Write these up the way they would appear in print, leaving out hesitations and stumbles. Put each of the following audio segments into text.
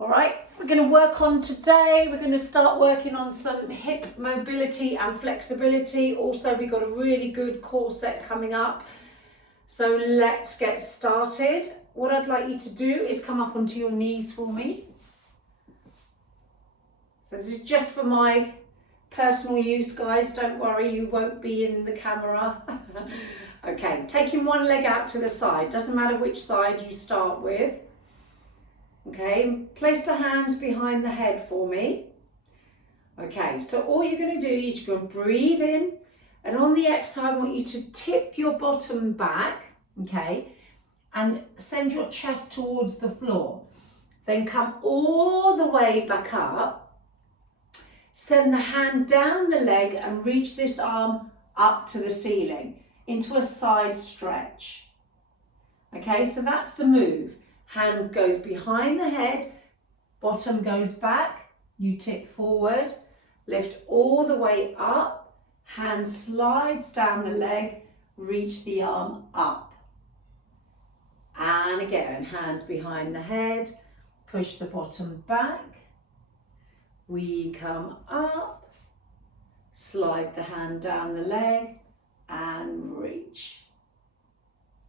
All right, we're going to work on today. We're going to start working on some hip mobility and flexibility. Also, we've got a really good core set coming up. So let's get started. What I'd like you to do is come up onto your knees for me. So this is just for my personal use, guys. Don't worry, you won't be in the camera. Okay, taking one leg out to the side. Doesn't matter which side you start with. Okay, place the hands behind the head for me. Okay, so all you're going to do is you're going to breathe in, and on the exhale I want you to tip your bottom back, okay, and send your chest towards the floor. Then come all the way back up, send the hand down the leg and reach this arm up to the ceiling into a side stretch. Okay, so that's the move. Hand goes behind the head, bottom goes back, you tip forward, lift all the way up, hand slides down the leg, reach the arm up. And again, hands behind the head, push the bottom back, we come up, slide the hand down the leg and reach.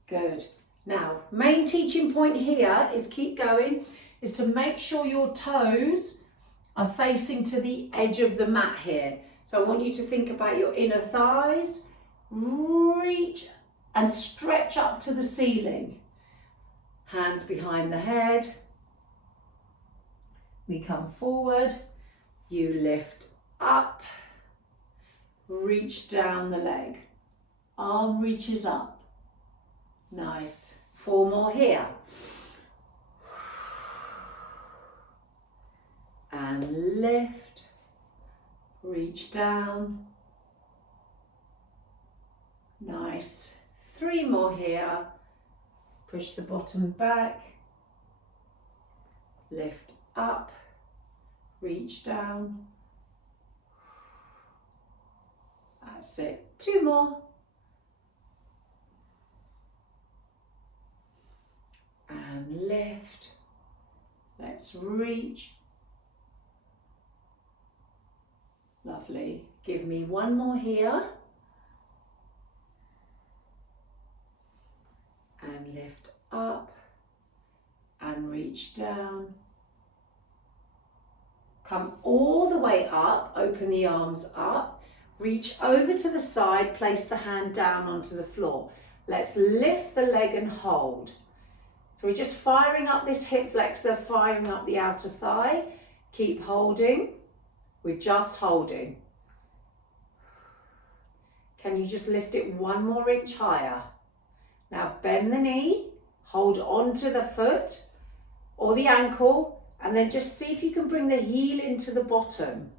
Good. Now, main teaching point here is keep going, is to make sure your toes are facing to the edge of the mat here. So I want you to think about your inner thighs, reach and stretch up to the ceiling. Hands behind the head. We come forward, you lift up, reach down the leg. Arm reaches up. Nice. 4 more here. And lift, reach down. Nice. 3 more here. Push the bottom back. Lift up, reach down. That's it. 2 more. And lift. Let's reach. Lovely. Give me 1 more here. And lift up and reach down. Come all the way up, open the arms up, reach over to the side, place the hand down onto the floor. Let's lift the leg and hold. So we're just firing up this hip flexor, firing up the outer thigh. Keep holding. We're just holding. Can you just lift it 1 more inch higher? Now bend the knee, hold onto the foot or the ankle, and then just see if you can bring the heel into the bottom.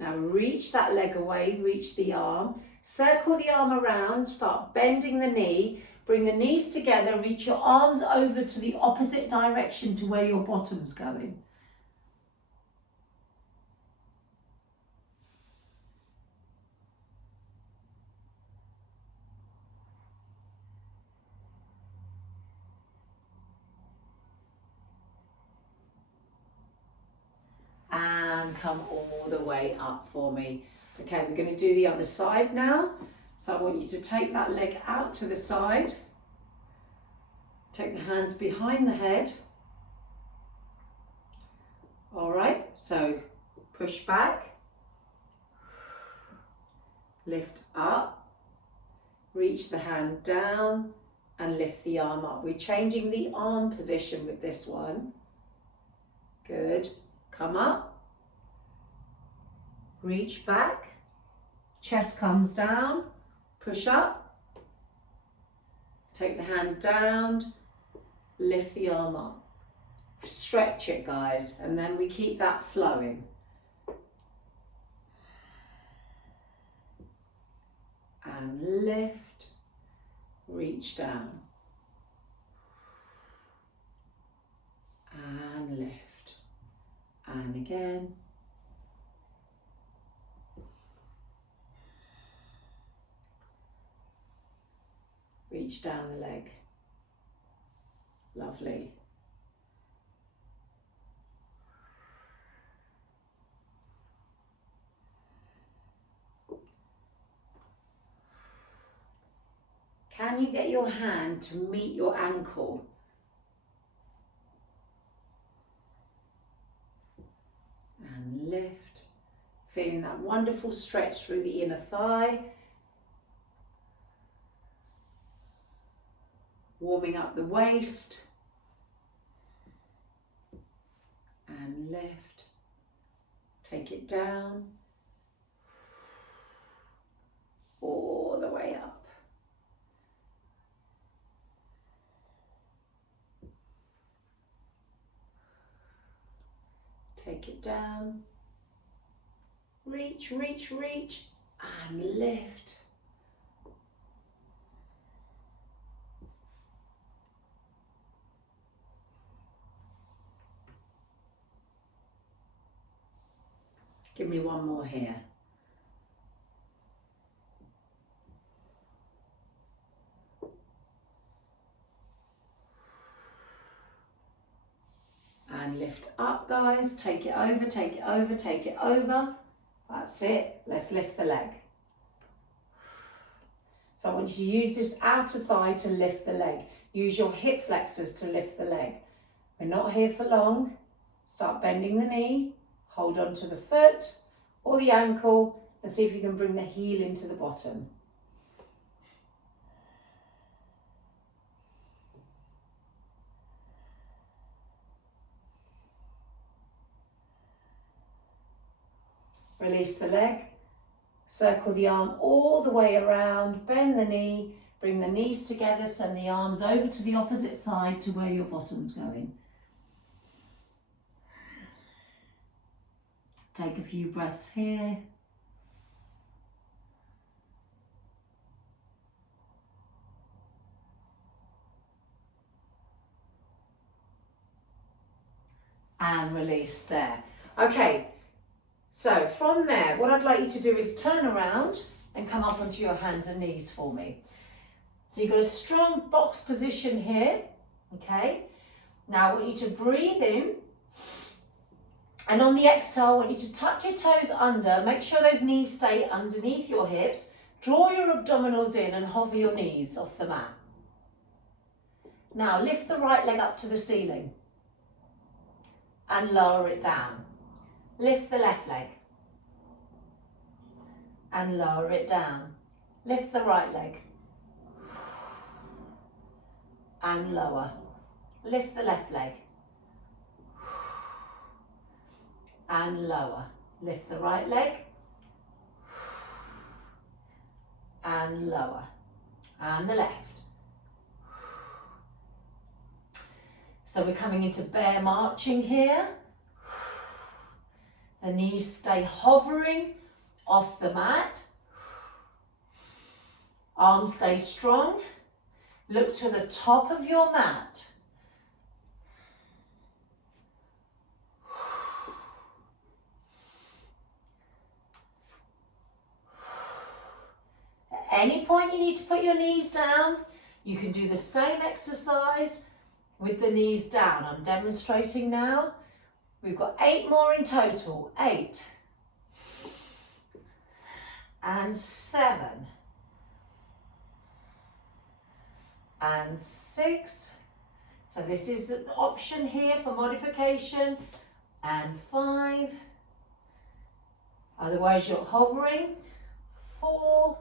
Now reach that leg away, reach the arm, circle the arm around, start bending the knee, bring the knees together, reach your arms over to the opposite direction to where your bottom's going. And come all the way up for me. Okay, we're going to do the other side now. So I want you to take that leg out to the side. Take the hands behind the head. All right, so push back. Lift up. Reach the hand down and lift the arm up. We're changing the arm position with this one. Good. Come up, reach back, chest comes down, push up, take the hand down, lift the arm up. Stretch it, guys, and then we keep that flowing. And lift, reach down, and lift. And again, reach down the leg. Lovely. Can you get your hand to meet your ankle? And lift, feeling that wonderful stretch through the inner thigh. Warming up the waist. And lift. Take it down. All the way up. Take it down, reach, reach, reach, and lift. Give me one more here. And lift up, guys. Take it over, take it over, take it over. That's it. Let's lift the leg. So I want you to use this outer thigh to lift the leg. Use your hip flexors to lift the leg. We're not here for long. Start bending the knee. Hold on to the foot or the ankle and see if you can bring the heel into the bottom. Release the leg, circle the arm all the way around, bend the knee, bring the knees together, send the arms over to the opposite side to where your bottom's going. Take a few breaths here. And release there. Okay. So from there, what I'd like you to do is turn around and come up onto your hands and knees for me. So you've got a strong box position here, okay? Now I want you to breathe in, and on the exhale, I want you to tuck your toes under, make sure those knees stay underneath your hips, draw your abdominals in and hover your knees off the mat. Now lift the right leg up to the ceiling and lower it down. Lift the left leg and lower it down. Lift the right leg and lower. Lift the left leg and lower. Lift the right leg and lower. And the left. So we're coming into bear marching here. The knees stay hovering off the mat. Arms stay strong. Look to the top of your mat. At any point you need to put your knees down, you can do the same exercise with the knees down. I'm demonstrating now. We've got 8 more in total. 8 and 7 and 6. So this is an option here for modification. And 5. Otherwise you're hovering. 4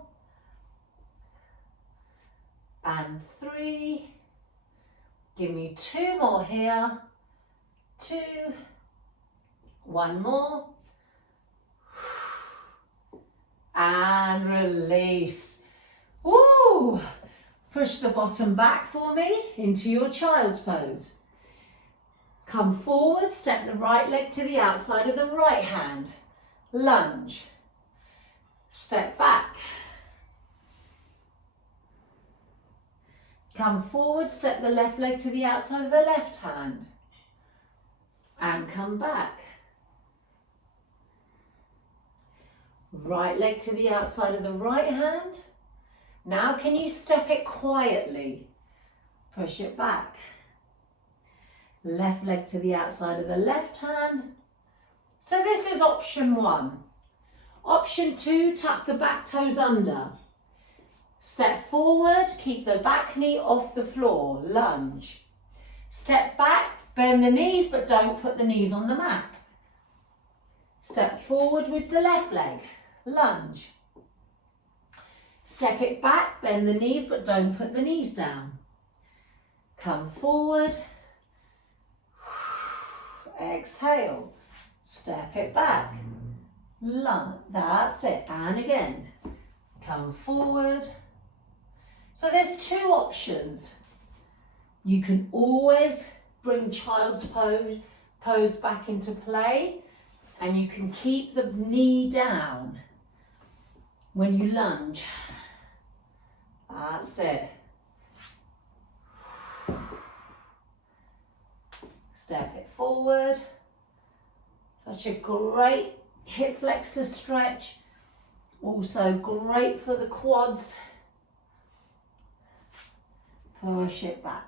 and 3. Give me 2 more here. 2. 1 more. And release. Woo! Push the bottom back for me into your child's pose. Come forward, step the right leg to the outside of the right hand. Lunge. Step back. Come forward, step the left leg to the outside of the left hand. And come back. Right leg to the outside of the right hand Now can you step it quietly? Push it back. Left leg to the outside of the left hand. So this is option 1. Option 2, tuck the back toes under. Step forward, keep the back knee off the floor, lunge. Step back, bend the knees, but don't put the knees on the mat. Step forward with the left leg, lunge. Step it back, bend the knees, but don't put the knees down. Come forward. Exhale. Step it back. Lunge. That's it. And again. Come forward. So there's 2 options. You can always bring child's pose back into play, and you can keep the knee down when you lunge. That's it. Step it forward. That's a great hip flexor stretch. Also great for the quads. Push it back.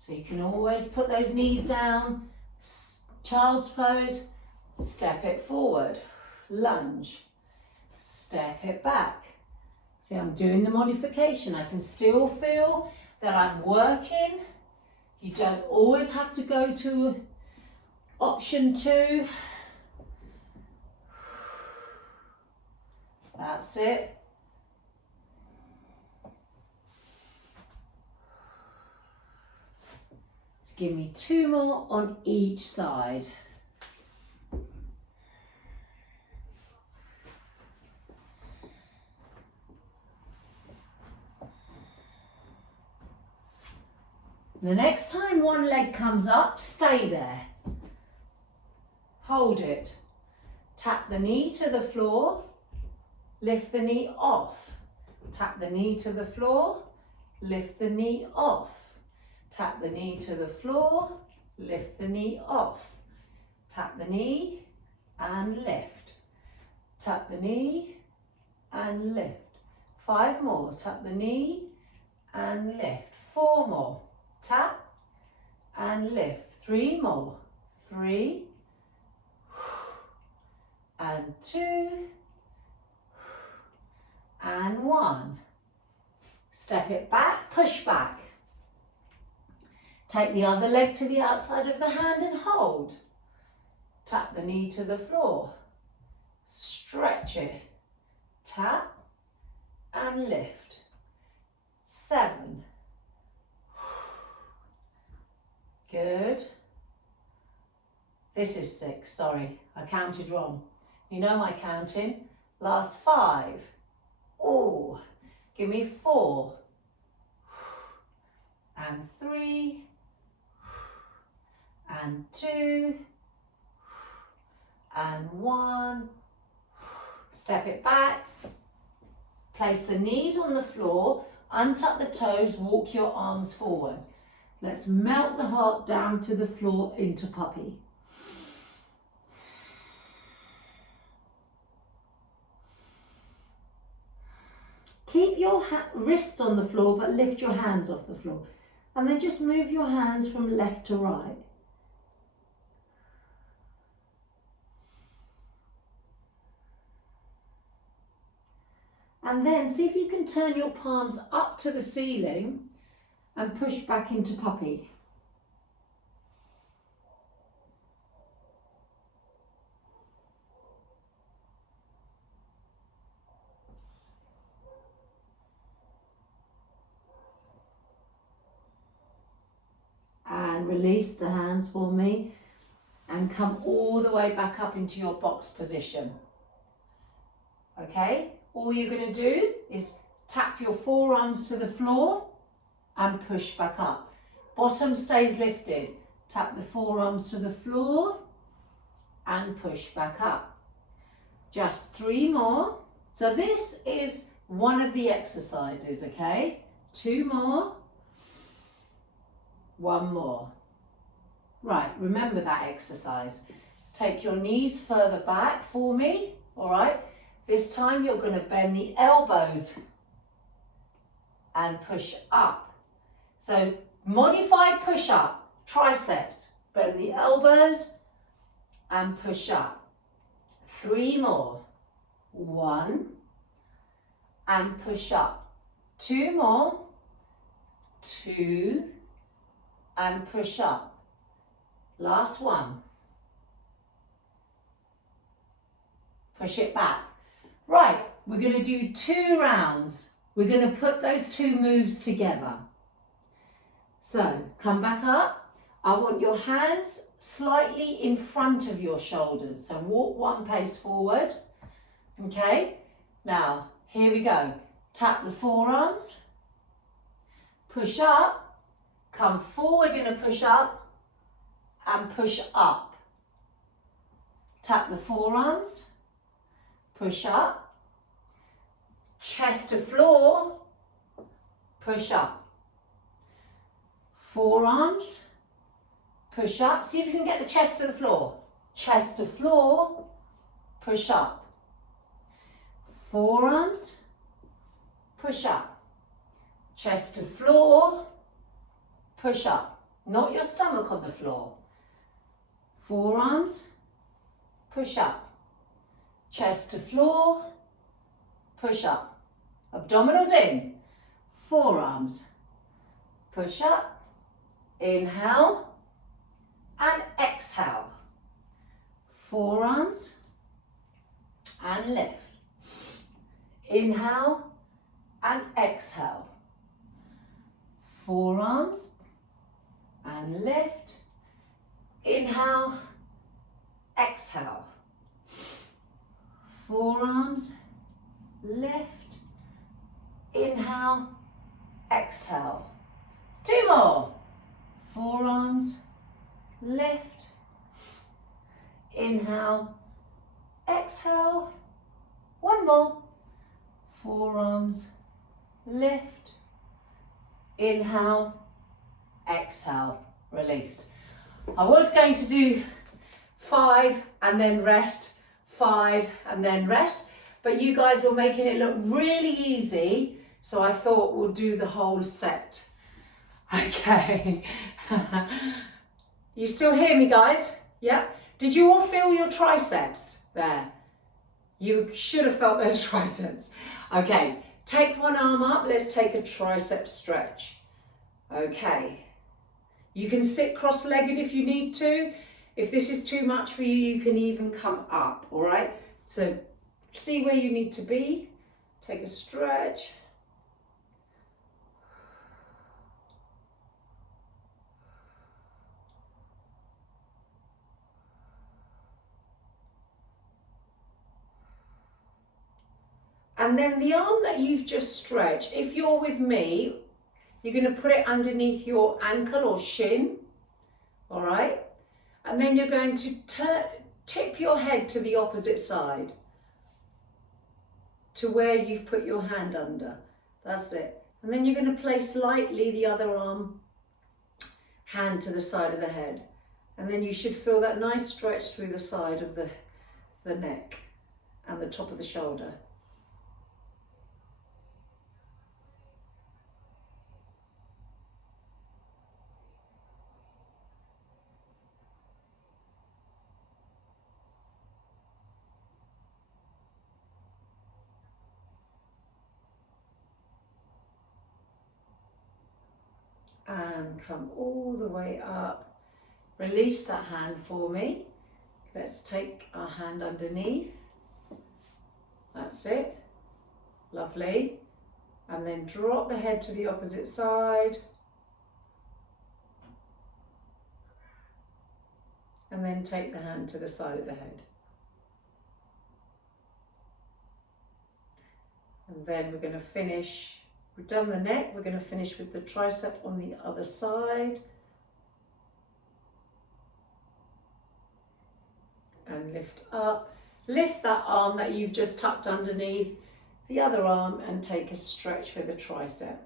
So you can always put those knees down, child's pose, step it forward, lunge, step it back. See, I'm doing the modification. I can still feel that I'm working. You don't always have to go to option 2. That's it. So give me 2 more on each side. The next time one leg comes up, stay there. Hold it. Tap the knee to the floor. Lift the knee off. Tap the knee to the floor. Lift the knee off. Tap the knee to the floor. Lift the knee off. Tap the knee and lift. Tap the knee and lift. 5 more. Tap the knee and lift. 4 more. Tap and lift. 3 more. 3 and 2 and 1. Step it back, push back. Take the other leg to the outside of the hand and hold. Tap the knee to the floor. Stretch it. Tap and lift. 7. Good. This is 6, sorry, I counted wrong. You know my counting. Last 5. Oh, give me 4. And 3. And 2. And 1. Step it back. Place the knees on the floor. Untuck the toes, walk your arms forward. Let's melt the heart down to the floor into puppy. Keep your wrist on the floor, but lift your hands off the floor. And then just move your hands from left to right. And then see if you can turn your palms up to the ceiling and push back into puppy. And release the hands for me and come all the way back up into your box position. Okay, all you're going to do is tap your forearms to the floor and push back up. Bottom stays lifted. Tap the forearms to the floor and push back up. Just 3 more. So this is one of the exercises, okay? 2 more. One more. Right, remember that exercise. Take your knees further back for me, all right? This time you're going to bend the elbows and push up. So modified push up, triceps, bend the elbows and push up. 3 more. 1 and push up. 2 more. 2 and push up. Last one. Push it back. Right, we're going to do 2 rounds. We're going to put those 2 moves together. So, come back up. I want your hands slightly in front of your shoulders. So walk 1 pace forward. Okay, now here we go. Tap the forearms. Push up. Come forward in a push up and push up. Tap the forearms. Push up. Chest to floor. Push up. Forearms. Push up. See if you can get the chest to the floor. Chest to floor. Push up. Forearms. Push up. Chest to floor. Push up. Not your stomach on the floor. Forearms. Push up. Chest to floor. Push up. Abdominals in. Forearms. Push up. Inhale. And exhale. Forearms. And lift. Inhale. And exhale. Forearms. And lift. Inhale. Exhale. Forearms. Lift. Inhale. Exhale. 2 more. Forearms. Lift. Inhale. Exhale. 1 more. Forearms. Lift. Inhale. Exhale. Release. I was going to do 5 and then rest, 5 and then rest, but you guys were making it look really easy, so I thought we'll do the whole set. Okay. You still hear me, guys? Yep. Did you all feel your triceps there? You should have felt those triceps. Okay, take one arm up. Let's take a tricep stretch. Okay. You can sit cross-legged if you need to. If this is too much for you, you can even come up, all right? So see where you need to be. Take a stretch. And then the arm that you've just stretched, if you're with me, you're going to put it underneath your ankle or shin, all right? And then you're going to tip your head to the opposite side, to where you've put your hand under. That's it. And then you're going to place lightly the other hand to the side of the head. And then you should feel that nice stretch through the side of the neck and the top of the shoulder. And come all the way up. Release that hand for me. Let's take our hand underneath. That's it. Lovely. And then drop the head to the opposite side. And then take the hand to the side of the head. And then we're going to finish. We've done the neck, we're going to finish with the tricep on the other side. And lift up. Lift that arm that you've just tucked underneath the other arm and take a stretch for the tricep.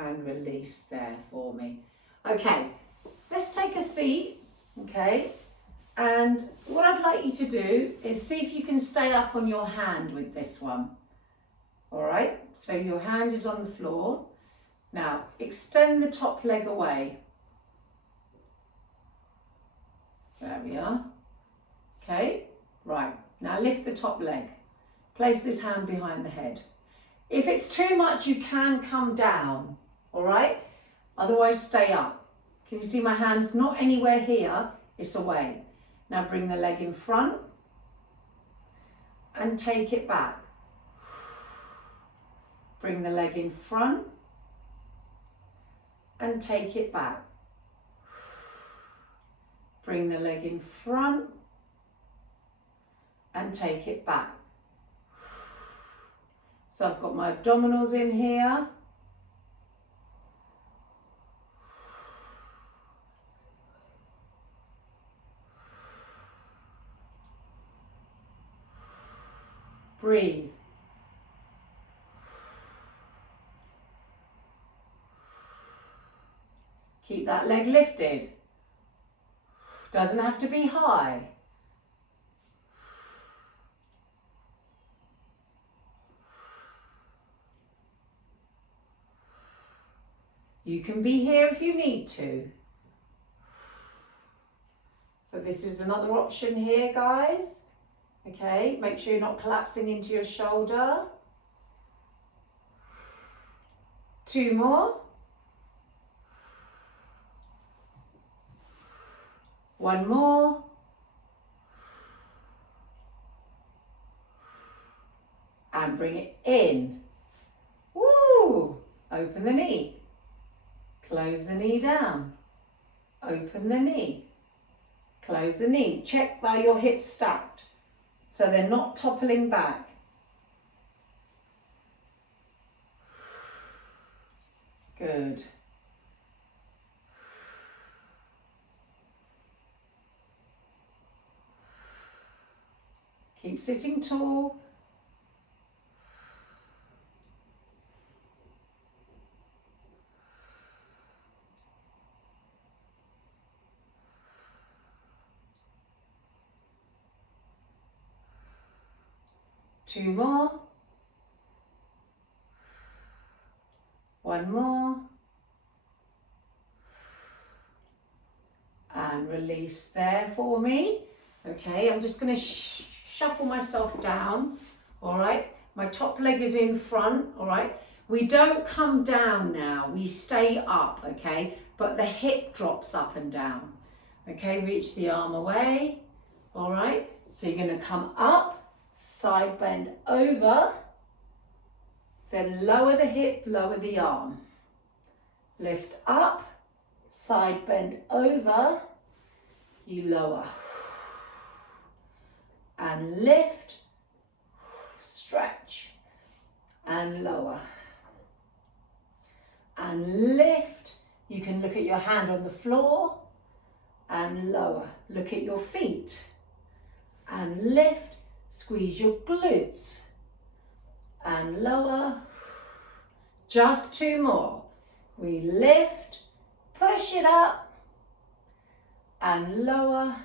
and release there for me. Okay, let's take a seat, okay? And what I'd like you to do is see if you can stay up on your hand with this one. All right, so your hand is on the floor. Now, extend the top leg away. There we are. Okay, right, now lift the top leg. Place this hand behind the head. If it's too much, you can come down, all right? Otherwise, stay up. Can you see my hand's not anywhere here, it's away. Now bring the leg in front and take it back. Bring the leg in front and take it back. Bring the leg in front and take it back. So I've got my abdominals in here. Breathe. Keep that leg lifted. Doesn't have to be high. You can be here if you need to. So this is another option here, guys. Okay, make sure you're not collapsing into your shoulder. 2 more. 1 more. And bring it in. Woo! Open the knee. Close the knee down. Open the knee. Close the knee. Check that your hips stacked so they're not toppling back. Good. Keep sitting tall. Two more. 1 more. And release there for me. Okay, I'm just going to shuffle myself down. All right, my top leg is in front. All right, we don't come down now, we stay up. Okay, but the hip drops up and down. Okay, reach the arm away. All right, so you're going to come up, side bend over, then lower the hip, lower the arm. Lift up, side bend over, you lower. And lift, stretch, and lower. And lift. You can look at your hand on the floor and lower. Look at your feet and lift. Squeeze your glutes and lower. Just 2 more. We lift, push it up and lower.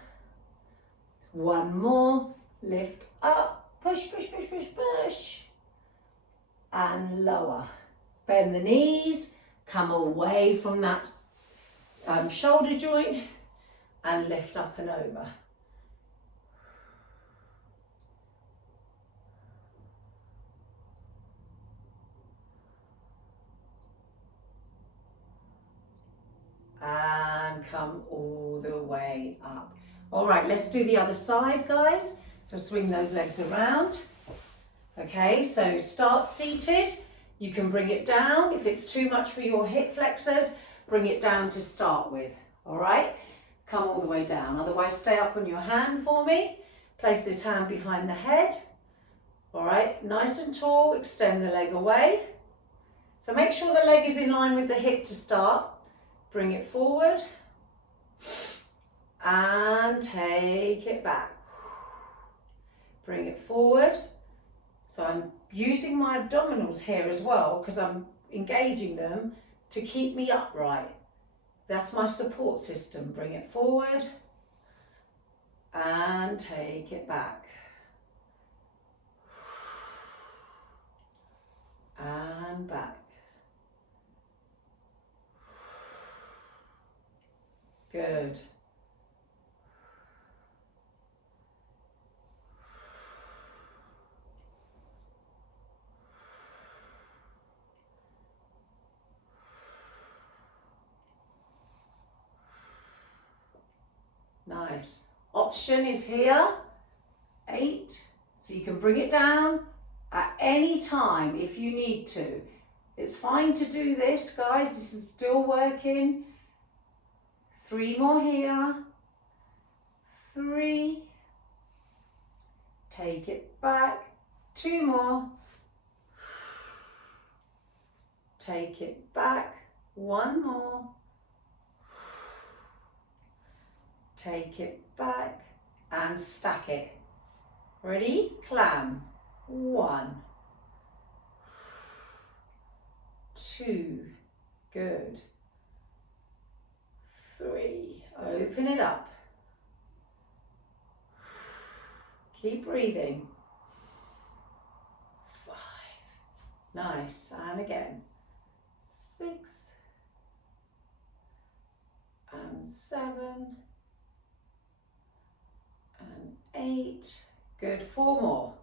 1 more. Lift up, push, push, push, push, push, and lower. Bend the knees, come away from that shoulder joint and lift up and over. And come all the way up. All right, let's do the other side, guys. So swing those legs around. Okay, so start seated. You can bring it down. If it's too much for your hip flexors, bring it down to start with. All right, come all the way down. Otherwise, stay up on your hand for me. Place this hand behind the head. All right, nice and tall, extend the leg away. So make sure the leg is in line with the hip to start. Bring it forward and take it back. Bring it forward. So I'm using my abdominals here as well because I'm engaging them to keep me upright. That's my support system. Bring it forward and take it back. And back. Good. Nice. Option is here, 8. So you can bring it down at any time if you need to. It's fine to do this, guys. This is still working. 3 more here. 3. Take it back. 2 more. Take it back. 1 more. Take it back and stack it. Ready? Clam. 1. 2. Good. 3. Open it up. Keep breathing. 5. Nice. And again. 6. And 7. And 8. Good. 4 more.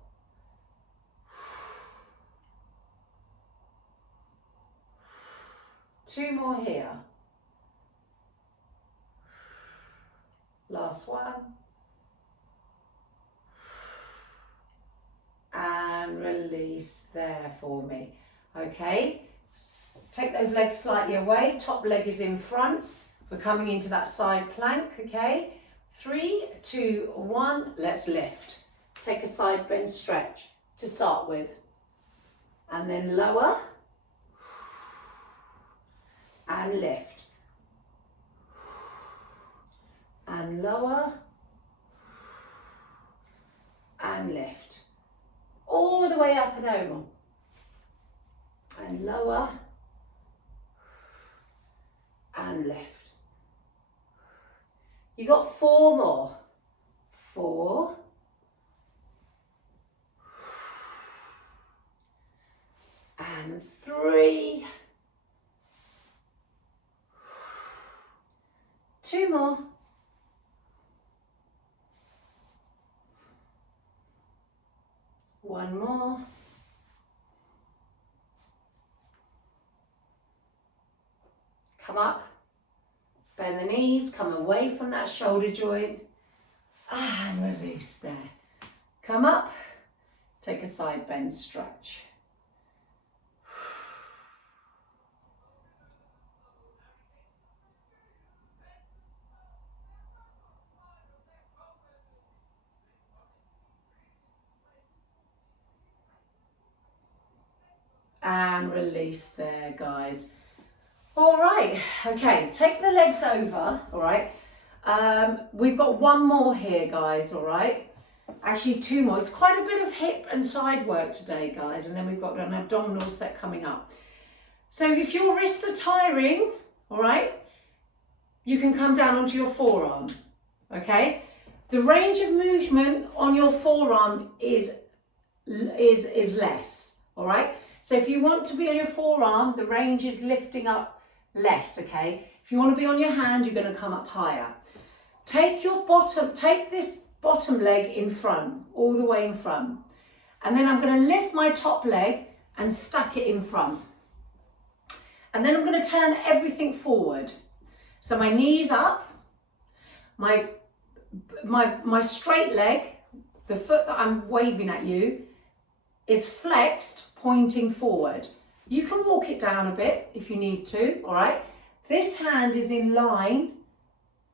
2 more here. Last one. And release there for me. Okay. Take those legs slightly away. Top leg is in front. We're coming into that side plank. Okay. 3, 2, 1. Let's lift. Take a side bend stretch to start with. And then lower. And lift. And lower. And lift. All the way up and over. And lower. And lift. You got 4 more. 4. And 3. 2 more. One more. Come up. Bend the knees, come away from that shoulder joint and release there. Come up, take a side bend stretch. And release there, guys. All right, okay, take the legs over, all right. We've got 1 more here, guys, all right. Actually 2 more. It's quite a bit of hip and side work today, guys, and then we've got an abdominal set coming up. So if your wrists are tiring, all right, you can come down onto your forearm, okay. The range of movement on your forearm is less, all right. So if you want to be on your forearm, the range is lifting up less, okay? If you want to be on your hand, you're going to come up higher. Take this bottom leg in front, all the way in front. And then I'm going to lift my top leg and stack it in front. And then I'm going to turn everything forward. So my knees up, my straight leg, the foot that I'm waving at you, is flexed, pointing forward. You can walk it down a bit if you need to, all right? This hand is in line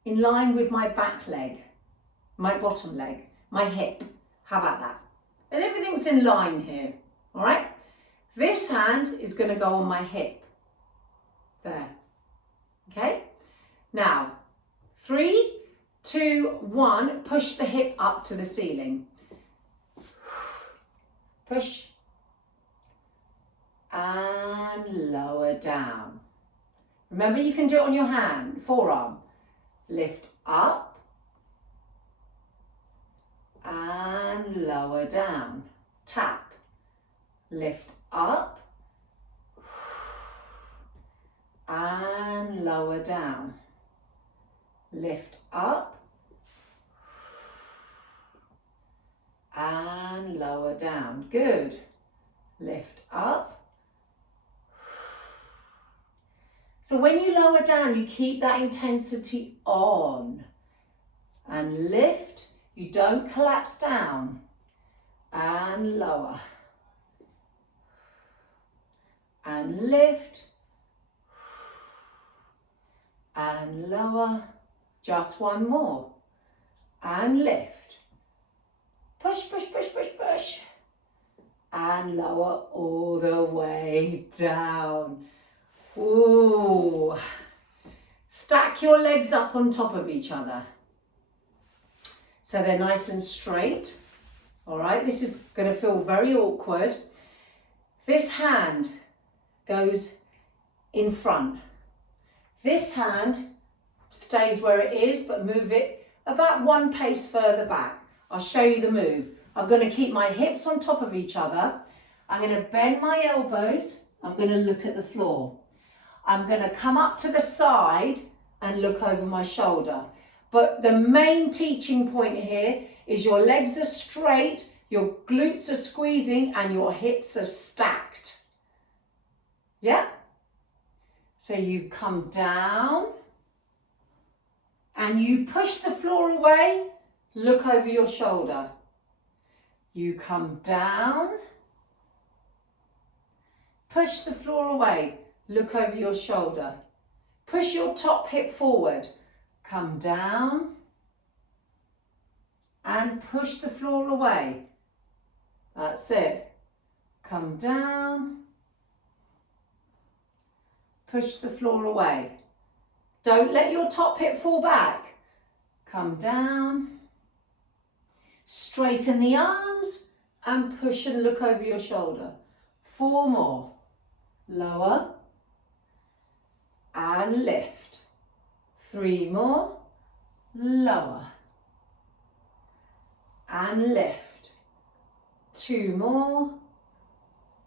with my back leg, my bottom leg, my hip. How about that? And everything's in line here, all right? This hand is going to go on my hip. There. Okay? Now, 3, 2, 1, push the hip up to the ceiling. Push. And lower down. Remember, you can do it on your hand, forearm. Lift up and lower down. Tap. Lift up and lower down. Lift up and lower down. Good. Lift up. So when you lower down, you keep that intensity on. And lift. You don't collapse down. And lower. And lift. And lower. Just one more. And lift. Push, push, push, push, push. And lower all the way down. Ooh. Stack your legs up on top of each other. So they're nice and straight. All right, this is going to feel very awkward. This hand goes in front. This hand stays where it is, but move it about one pace further back. I'll show you the move. I'm going to keep my hips on top of each other. I'm going to bend my elbows. I'm going to look at the floor. I'm going to come up to the side and look over my shoulder. But the main teaching point here is your legs are straight, your glutes are squeezing, and your hips are stacked. Yeah? So you come down and you push the floor away, look over your shoulder. You come down, push the floor away, look over your shoulder. Push your top hip forward. Come down and push the floor away. That's it. Come down. Push the floor away. Don't let your top hip fall back. Come down. Straighten the arms and push and look over your shoulder. 4 more. Lower. And lift. 3 more. Lower. And lift. 2 more.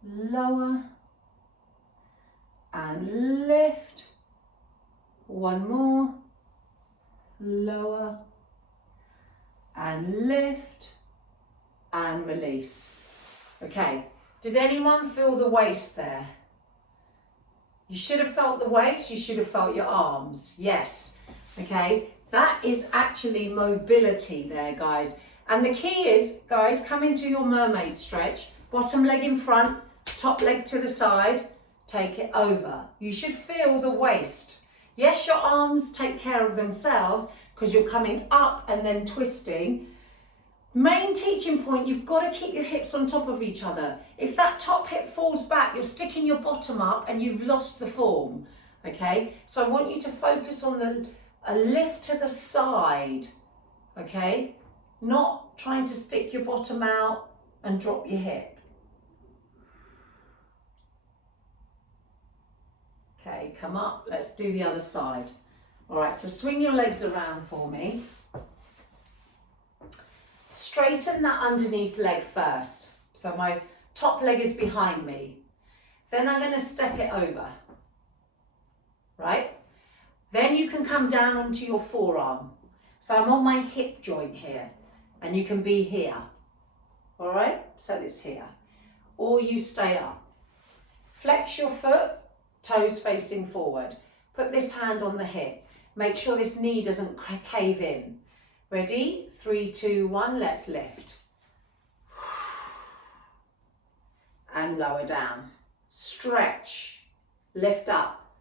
Lower. And lift. 1 more. Lower. And lift. And release. Okay, did anyone feel the waist there? You should have felt the waist, you should have felt your arms. Yes, okay, that is actually mobility there, guys. And the key is, guys, come into your mermaid stretch, bottom leg in front, top leg to the side, take it over. You should feel the waist. Yes, your arms take care of themselves because you're coming up and then twisting. Main teaching point, you've got to keep your hips on top of each other. If that top hip falls back, you're sticking your bottom up and you've lost the form, okay? So I want you to focus on a lift to the side, okay? Not trying to stick your bottom out and drop your hip. Okay, come up, let's do the other side. All right, so swing your legs around for me. Straighten that underneath leg first. So my top leg is behind me. Then I'm going to step it over, right? Then you can come down onto your forearm. So I'm on my hip joint here, and you can be here, all right? So it's here. Or you stay up. Flex your foot, toes facing forward. Put this hand on the hip. Make sure this knee doesn't cave in. Ready? 3, 2, 1, let's lift. And lower down. Stretch. Lift up.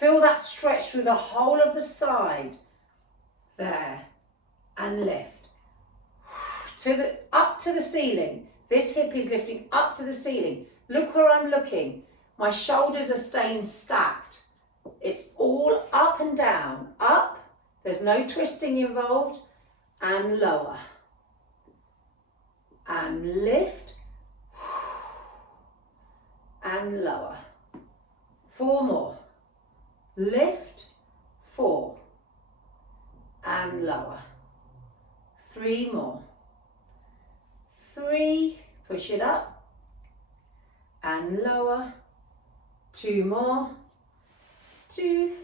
Feel that stretch through the whole of the side. There. And lift. Up to the ceiling. This hip is lifting up to the ceiling. Look where I'm looking. My shoulders are staying stacked. It's all up and down. Up. There's no twisting involved. And lower. And lift. And lower. 4 more. lift, 4, and lower. 3 more. 3, push it up, and lower. 2 more. 2,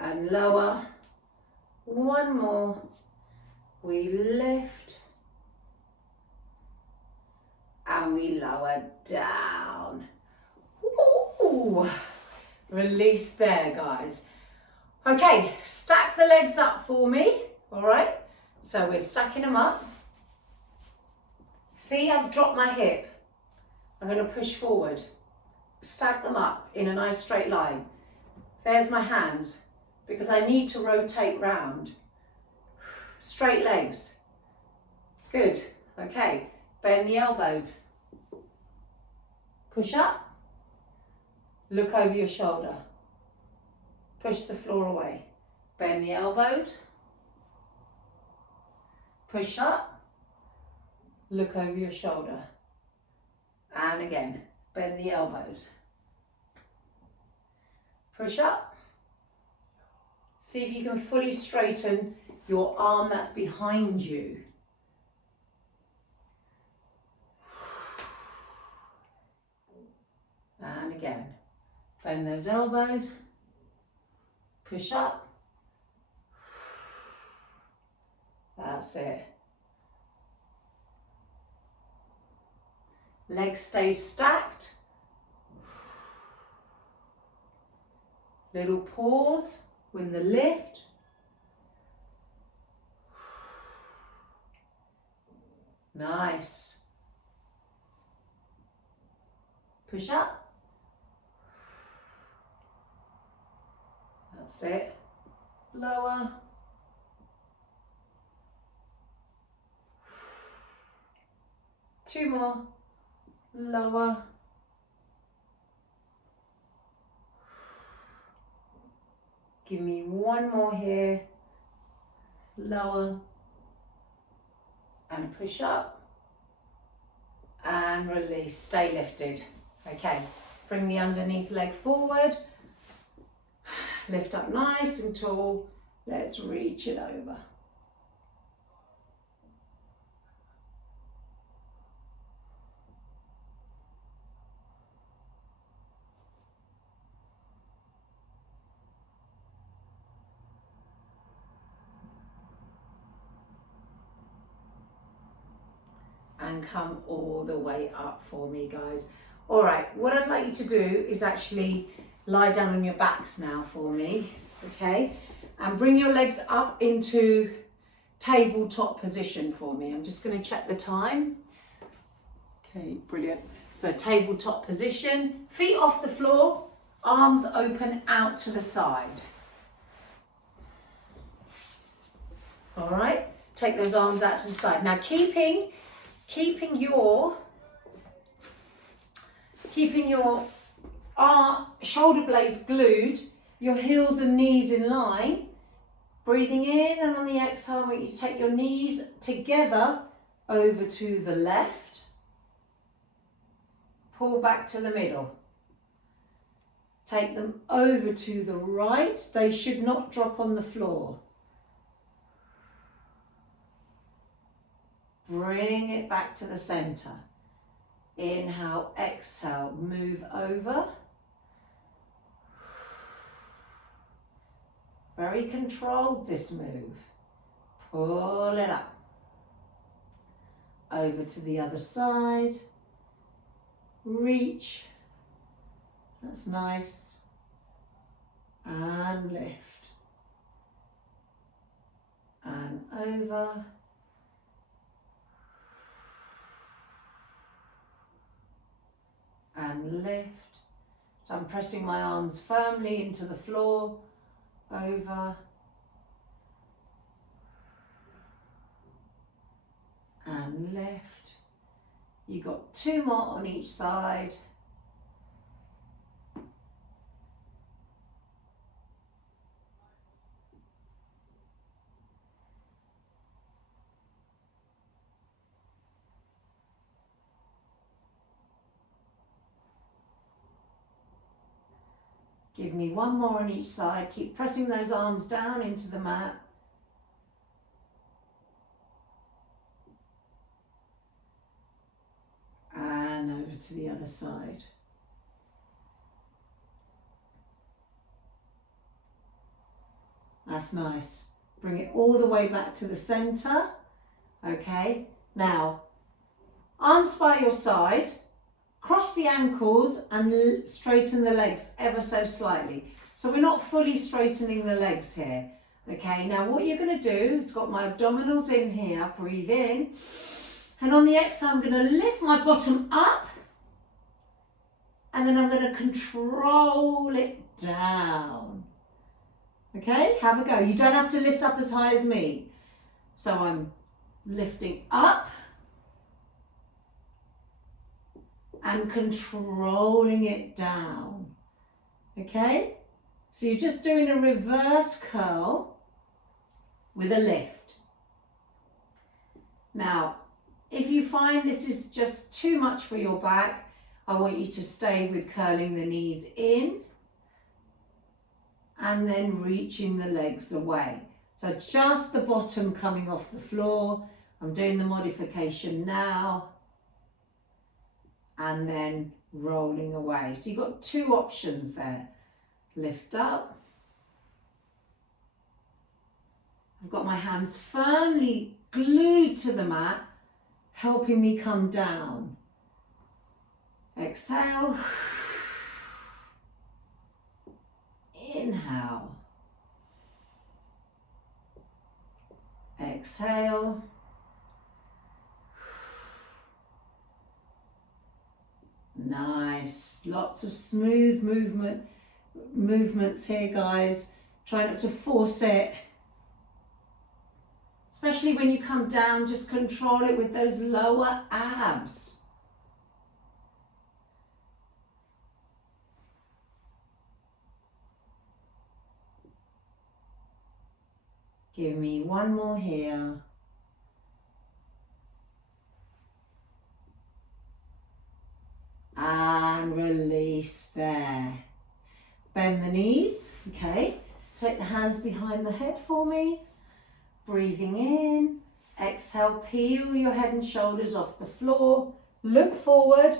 and lower. 1 more. We lift, and we lower down. Ooh. Release there, guys. Okay, stack the legs up for me, all right? So we're stacking them up. See, I've dropped my hip. I'm going to push forward. Stack them up in a nice straight line. There's my hands, because I need to rotate round. Straight legs. Good. Okay, bend the elbows. Push up. Look over your shoulder. Push the floor away. Bend the elbows. Push up. Look over your shoulder. And again, bend the elbows. Push up. See if you can fully straighten your arm that's behind you. And again, bend those elbows. Push up. That's it. Legs stay stacked. Little pause with the lift. Nice. Push up. That's it. Lower. Two more. Lower. Give me one more here. Lower. And push up. And release. Stay lifted. Okay. Bring the underneath leg forward. Lift up nice and tall. Let's reach it over. And come all the way up for me, guys. All right, what I'd like you to do is actually lie down on your backs now for me, okay? And bring your legs up into tabletop position for me. I'm just going to check the time. Okay, brilliant. So tabletop position, feet off the floor, arms open out to the side. All right, take those arms out to the side. Now keeping your shoulder blades glued, your heels and knees in line. Breathing in, and on the exhale, I want you to take your knees together over to the left. Pull back to the middle. Take them over to the right. They should not drop on the floor. Bring it back to the center. Inhale, exhale, move over. Very controlled, this move. Pull it up. Over to the other side. Reach. That's nice. And lift. And over. And lift. So I'm pressing my arms firmly into the floor, over, and lift. You got two more on each side. Give me one more on each side. Keep pressing those arms down into the mat. And over to the other side. That's nice. Bring it all the way back to the center. Okay, now arms by your side. Cross the ankles and straighten the legs ever so slightly. So we're not fully straightening the legs here. Okay, now what you're going to do is got my abdominals in here, breathe in. And on the exhale, I'm going to lift my bottom up. And then I'm going to control it down. Okay, have a go. You don't have to lift up as high as me. So I'm lifting up. And controlling it down, okay? So you're just doing a reverse curl with a lift. Now, if you find this is just too much for your back, I want you to stay with curling the knees in and then reaching the legs away. So just the bottom coming off the floor. I'm doing the modification now. And then rolling away. So you've got two options there. Lift up. I've got my hands firmly glued to the mat, helping me come down. Exhale. Inhale. Exhale. Nice, lots of smooth movements here, guys. Try not to force it. Especially when you come down, just control it with those lower abs. Give me one more here. And release there. Bend the knees, okay. Take the hands behind the head for me. Breathing in. Exhale, peel your head and shoulders off the floor. Look forward.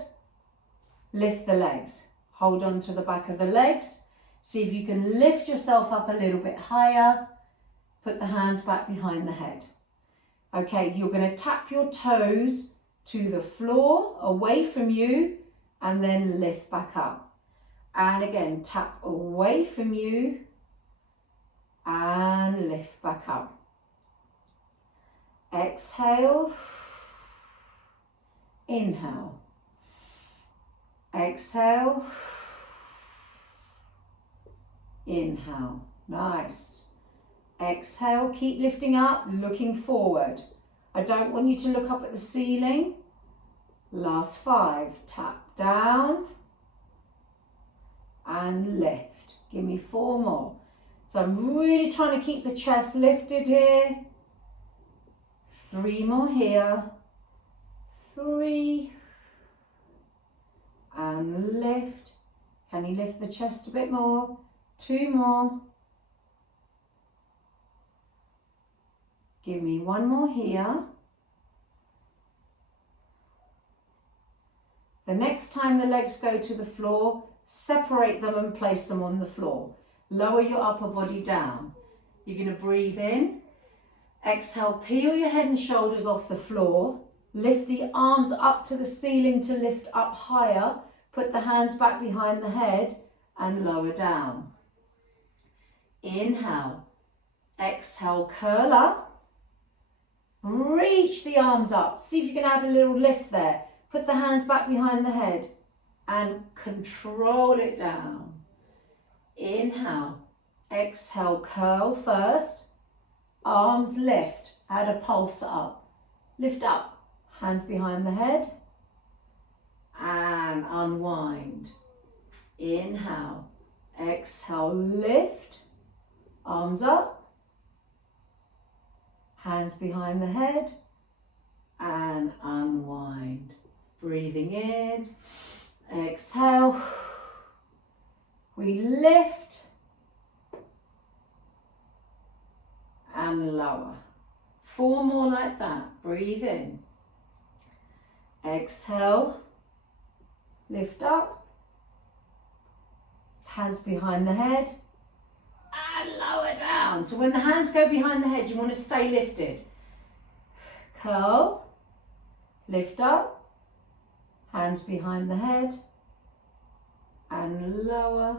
Lift the legs. Hold on to the back of the legs. See if you can lift yourself up a little bit higher. Put the hands back behind the head. Okay, you're going to tap your toes to the floor, away from you. And then lift back up. And again, tap away from you and lift back up. Exhale. Inhale. Exhale. Inhale. Nice. Exhale. Keep lifting up, looking forward. I don't want you to look up at the ceiling. Last 5. Tap down and lift. Give me 4 more. So I'm really trying to keep the chest lifted here. 3 more here. 3 and lift. Can you lift the chest a bit more? 2 more. Give me 1 more here. The next time the legs go to the floor, separate them and place them on the floor. Lower your upper body down. You're going to breathe in. Exhale, peel your head and shoulders off the floor. Lift the arms up to the ceiling to lift up higher. Put the hands back behind the head and lower down. Inhale. Exhale, curl up. Reach the arms up. See if you can add a little lift there. Put the hands back behind the head and control it down. Inhale. Exhale, curl first. Arms lift. Add a pulse up. Lift up. Hands behind the head. And unwind. Inhale. Exhale, lift. Arms up. Hands behind the head. And unwind. Breathing in. Exhale. We lift and lower. 4 more like that. Breathe in. Exhale. Lift up. Hands behind the head. And lower down. So when the hands go behind the head, you want to stay lifted. Curl. Lift up. Hands behind the head. And lower.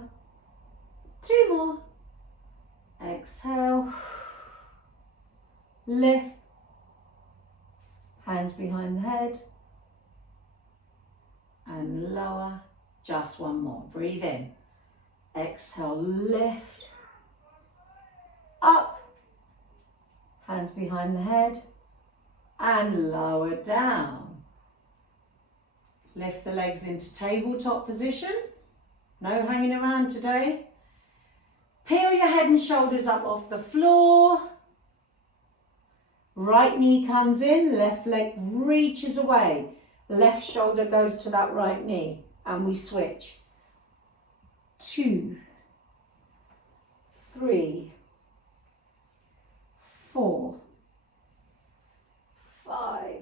2 more. Exhale. Lift. Hands behind the head. And lower. Just 1 more. Breathe in. Exhale. Lift. Up. Hands behind the head. And lower down. Lift the legs into tabletop position. No hanging around today. Peel your head and shoulders up off the floor. Right knee comes in, left leg reaches away. Left shoulder goes to that right knee. And we switch. 2, 3, 4, 5,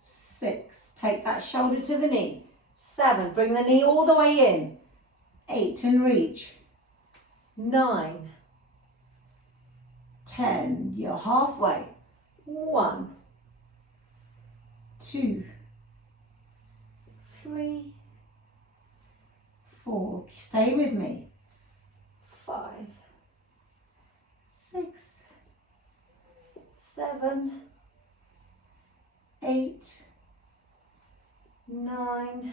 6. Take that shoulder to the knee. 7. Bring the knee all the way in. 8 and reach. 9, 10. You're halfway. 1, 2, 3, 4. Stay with me. 5, 6, 7, 8, 9,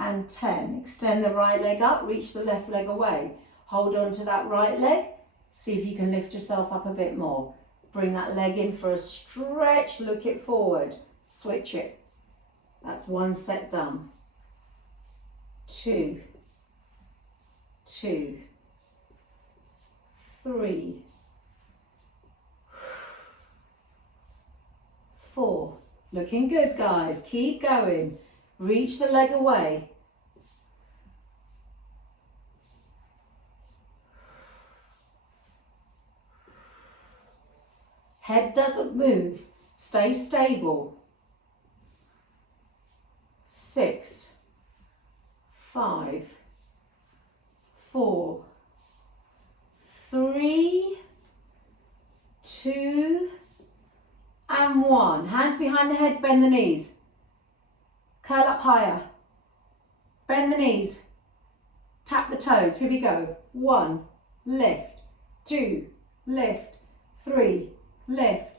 and 10. Extend the right leg up, reach the left leg away. Hold on to that right leg. See if you can lift yourself up a bit more. Bring that leg in for a stretch, look it forward. Switch it. That's 1 set done. 2, 2, 3, 4. Looking good, guys. Keep going. Reach the leg away. Head doesn't move. Stay stable. 6, 5, 4, 3, 2, and 1. Hands behind the head, bend the knees. Curl up higher. Bend the knees. Tap the toes. Here we go. 1, lift. 2, lift. 3, lift.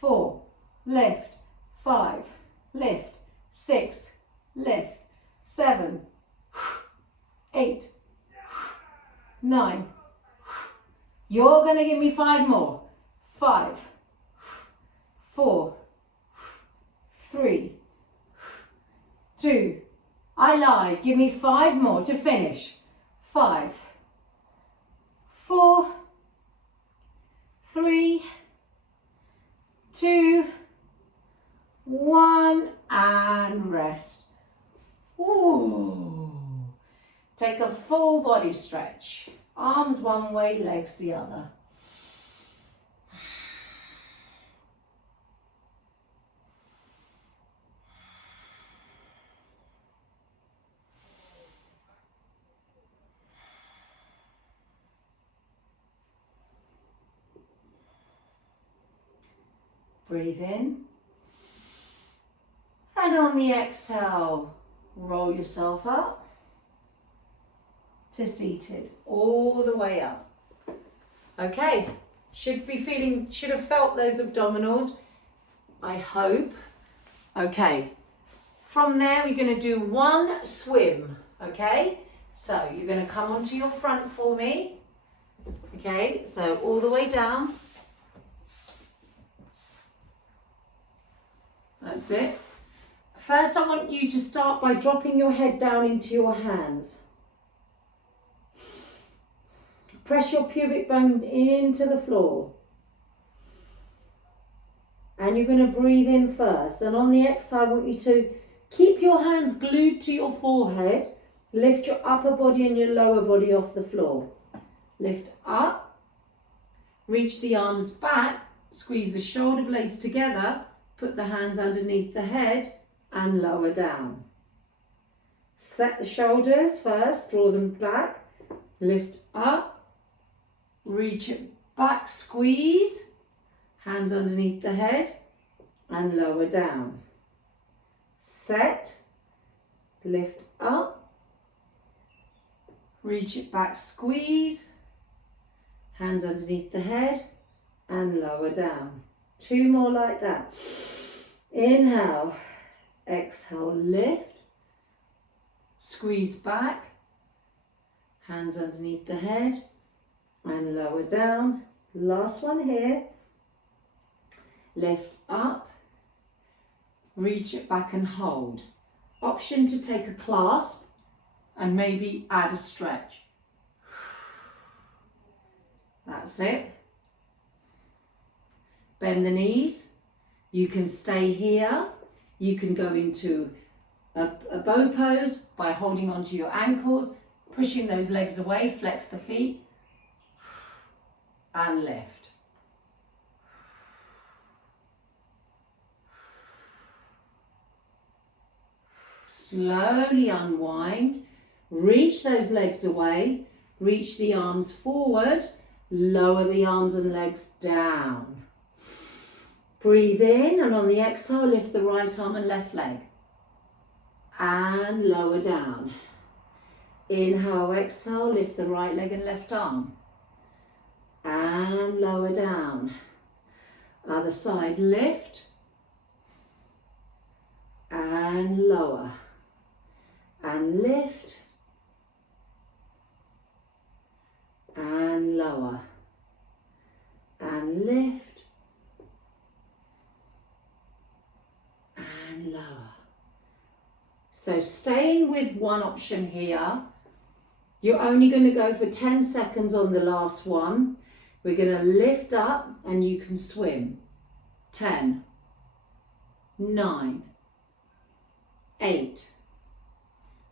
4, lift. 5, lift. 6, lift. 7, 8, 9. You're going to give me 5 more. 5, 4, 3, 2. I lied. Give me 5 more to finish. 5, 4, 3, 2, 1, and rest. Ooh. Take a full body stretch. Arms one way, legs the other. Breathe in. And on the exhale, roll yourself up to seated, all the way up. Okay, should have felt those abdominals, I hope. Okay, from there we're going to do 1 swim, okay? So you're going to come onto your front for me. Okay, so all the way down. That's it. First, I want you to start by dropping your head down into your hands. Press your pubic bone into the floor. And you're going to breathe in first. And on the exhale, I want you to keep your hands glued to your forehead Lift your upper body and your lower body off the floor. Lift up, reach the arms back, squeeze the shoulder blades together, put the hands underneath the head and lower down. Set the shoulders first, draw them back, lift up, reach it back, squeeze, hands underneath the head and lower down. Set, lift up, reach it back, squeeze, hands underneath the head and lower down. 2 more like that. Inhale, exhale, lift, squeeze back, hands underneath the head and lower down. Last one here. Lift up, reach it back and hold. Option to take a clasp and maybe add a stretch. That's it. Bend the knees. You can stay here. You can go into a bow pose by holding onto your ankles, pushing those legs away, flex the feet and lift. Slowly unwind, reach those legs away, reach the arms forward, lower the arms and legs down. Breathe in and on the exhale, lift the right arm and left leg and lower down. Inhale, exhale, lift the right leg and left arm and lower down. Other side, lift and lower and lift and lower and lift and lower. So staying with one option here, you're only going to go for 10 seconds on the last one. We're going to lift up and you can swim. 10, 9, 8,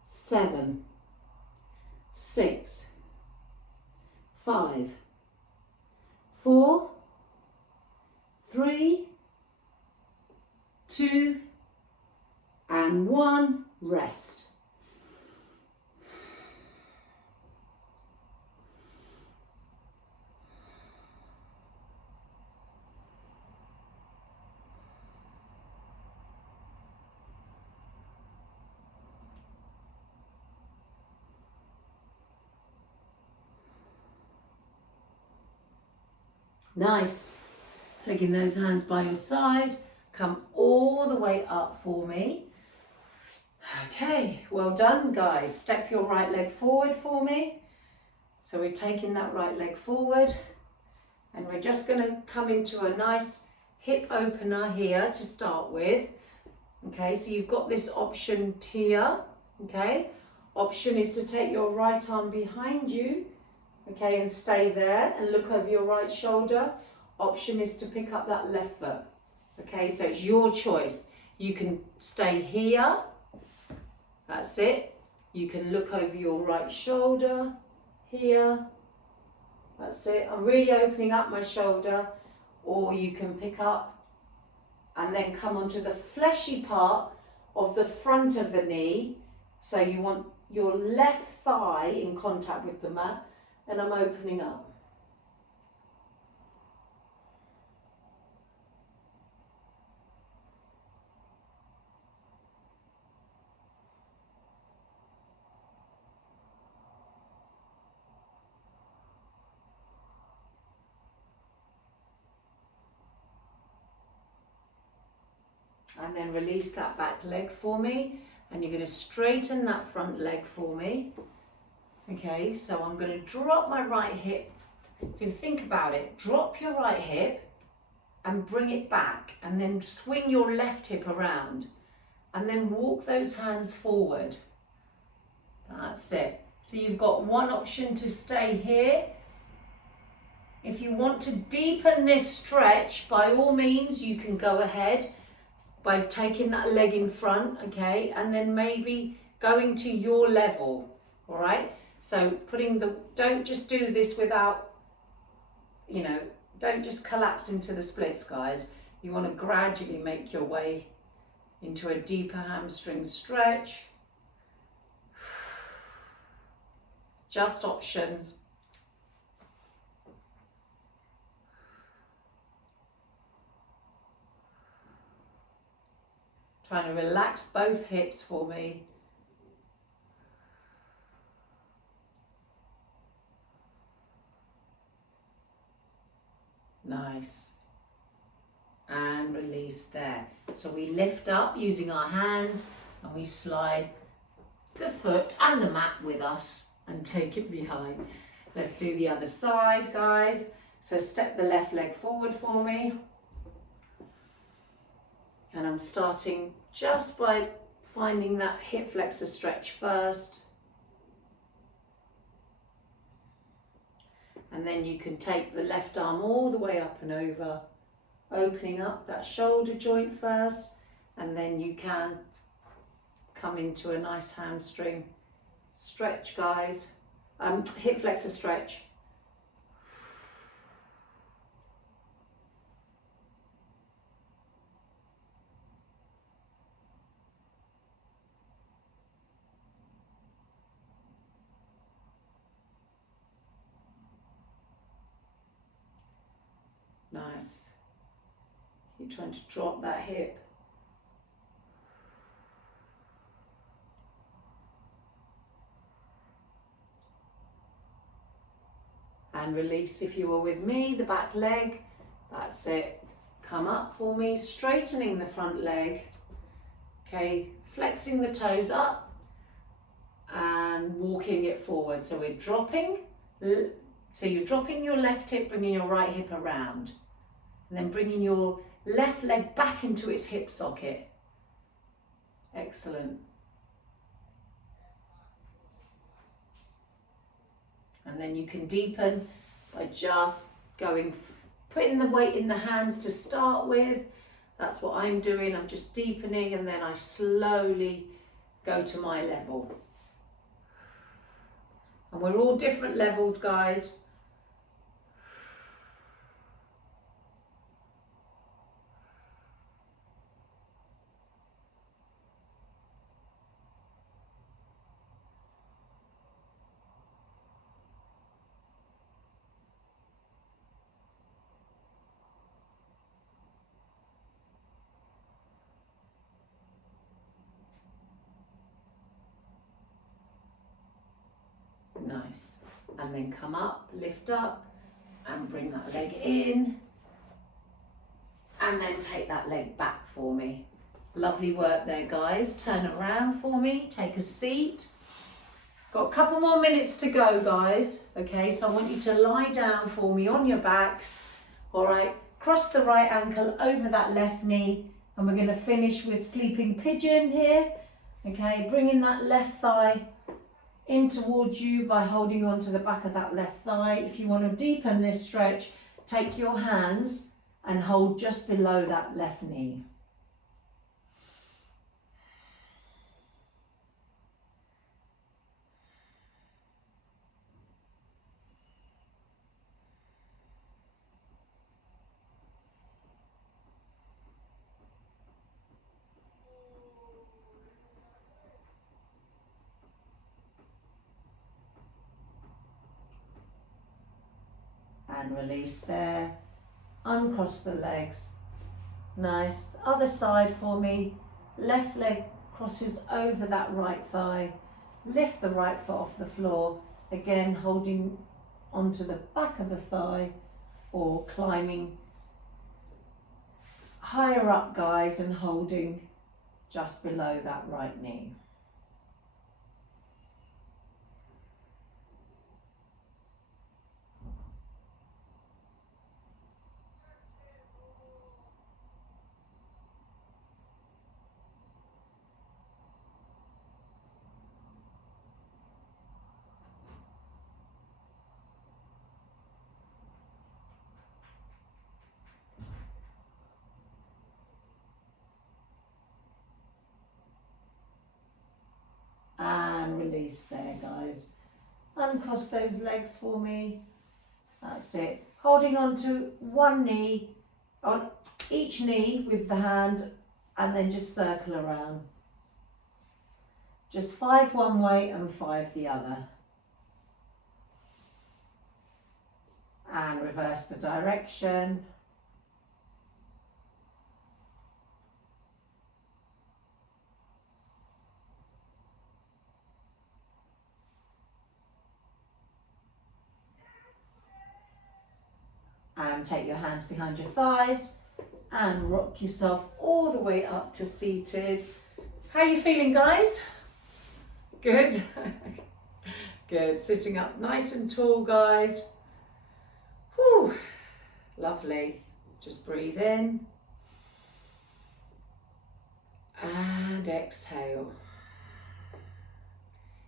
7, 6, 5, 4, 3, 2, and 1. Rest. Nice. Taking those hands by your side, come all the way up for me. Okay, well done guys. Step your right leg forward for me. So we're taking that right leg forward and we're just going to come into a nice hip opener here to start with. Okay, so you've got this option here. Okay, option is to take your right arm behind you, okay, and stay there and look over your right shoulder. Option is to pick up that left foot. Okay, so it's your choice. You can stay here. That's it. You can look over your right shoulder here. That's it. I'm really opening up my shoulder. Or you can pick up and then come onto the fleshy part of the front of the knee. So you want your left thigh in contact with the mat, and I'm opening up. And then release that back leg for me, and you're going to straighten that front leg for me. Okay, so I'm going to drop my right hip. So think about it. Drop your right hip and bring it back, and then swing your left hip around, and then walk those hands forward. That's it. So you've got one option to stay here. If you want to deepen this stretch, by all means, you can go ahead by taking that leg in front, okay, and then maybe going to your level, all right? So don't just do this without, you know, don't just collapse into the splits, guys. You want to gradually make your way into a deeper hamstring stretch. Just options. Trying to relax both hips for me. Nice. And release there. So we lift up using our hands and we slide the foot and the mat with us and take it behind. Let's do the other side, guys. So step the left leg forward for me. And I'm starting just by finding that hip flexor stretch first. And then you can take the left arm all the way up and over, opening up that shoulder joint first, and then you can come into a nice hamstring stretch, guys. Hip flexor stretch. Nice. You're trying to drop that hip. And release if you were with me, the back leg. That's it. Come up for me, straightening the front leg. Okay, flexing the toes up and walking it forward. So we're dropping. So you're dropping your left hip, bringing your right hip around. And then bringing your left leg back into its hip socket. Excellent. And then you can deepen by just putting the weight in the hands to start with. That's what I'm doing. I'm just deepening and then I slowly go to my level. And we're all different levels, guys. Nice. And then come up, lift up, and bring that leg in. And then take that leg back for me. Lovely work there, guys. Turn around for me, take a seat. Got a couple more minutes to go, guys. Okay, so I want you to lie down for me on your backs. All right, cross the right ankle over that left knee. And we're going to finish with sleeping pigeon here. Okay, bringing that left thigh in towards you by holding on to the back of that left thigh. If you want to deepen this stretch, take your hands and hold just below that left knee. And release there. Uncross the legs. Nice. Other side for me. Left leg crosses over that right thigh. Lift the right foot off the floor. Again, holding onto the back of the thigh or climbing higher up, guys, and holding just below that right knee. release there, guys. Uncross those legs for me. That's it. Holding on to one knee, on each knee with the hand, and then just circle around. Just 5 one way and 5 the other. And reverse the direction. And take your hands behind your thighs and rock yourself all the way up to seated. How are you feeling, guys? Good. Good. Sitting up nice and tall, guys. Whew. Lovely. Just breathe in and exhale.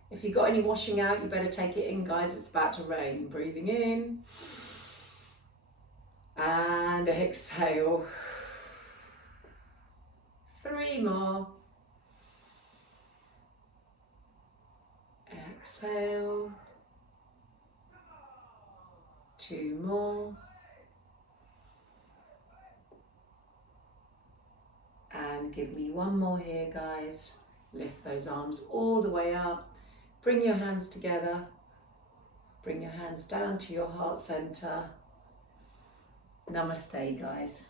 If you've got any washing out, you better take it in, guys. It's about to rain. Breathing in and exhale. 3 more. Exhale. 2 more. And give me 1 more here, guys. Lift those arms all the way up. Bring your hands together. Bring your hands down to your heart center. Namaste, guys.